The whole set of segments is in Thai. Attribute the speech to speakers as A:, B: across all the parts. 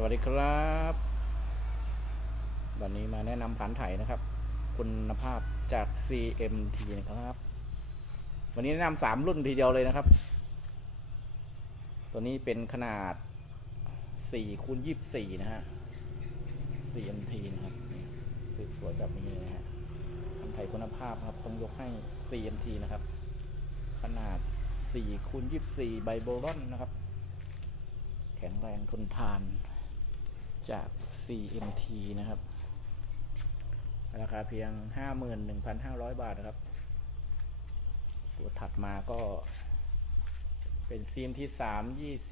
A: สวัสดีครับ วันนี้มาแนะนำผันไถนะครับ คุณภาพจาก CMT นะครับ วันนี้แนะนำสามรุ่นทีเดียวเลยนะครับ ตัวนี้เป็นขนาด4คูณ24 นะฮะ CMT นะครับสวยๆแบบนี้นะฮะผันไถคุณภาพครับ ต้องยกให้ CMT นะครับ ขนาด4คูณ24 ไบโบรอนนะครับแข็งแรงทนทาน จาก CMT นะครับ ราคาเพียง 51,500 บาทนะครับ ตัวถัดมาก็เป็น CMT 3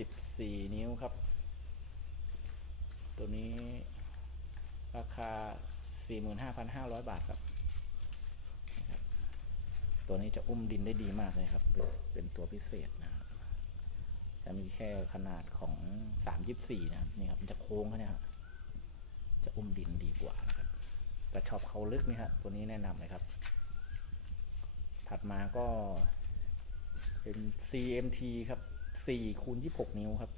A: 24 นิ้วครับ ตัวนี้ราคา 45,500 บาทครับนะครับตัวนี้จะอุ้มดินได้ดีมากเลยครับ เป็นเป็นตัวพิเศษนะครับจะมีแค่ขนาดของสามยี่สี่นะนี่ครับ มันจะโค้งเขาเนี่ยครับ อุ้มดินดีกว่านะครับแต่ชอบเขาลึกนี่ครับตัวนี้แนะนำเลยครับ ถัดมาก็เป็น CMT ครับ4คูณ26 นิ้วครับ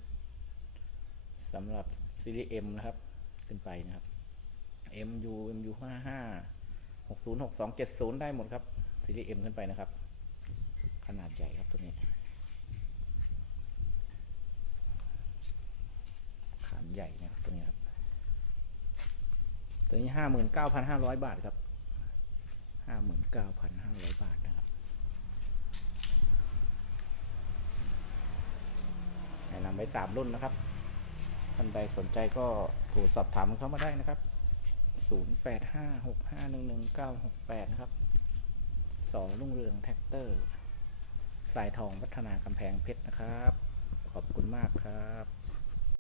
A: สำหรับซีรีส์ M นะครับ ขึ้นไปนะครับ MU MU 55 60 62 70 ได้หมดครับซีรีส์ M ขึ้นไปนะครับ ขนาดใหญ่ครับตัวนี้ขานใหญ่นะครับตัวนี้ครับ ตัวนี้ห้าหมื่นเก้าพันห้าร้อยบาทครับห้าหมื่นเก้าพันห้าร้อยบาทนะครับแนะนำไว้สามรุ่นนะครับท่านใดสนใจก็โทรสอบถามเข้ามาได้นะครับศูนย์แปดห้าหกห้าหนึ่งหนึ่งเก้าหกแปดนะครับสองรุ่งเรืองแท็กเตอร์ สายทองพัฒนากำแพงเพชรนะครับ ขอบคุณมากครับ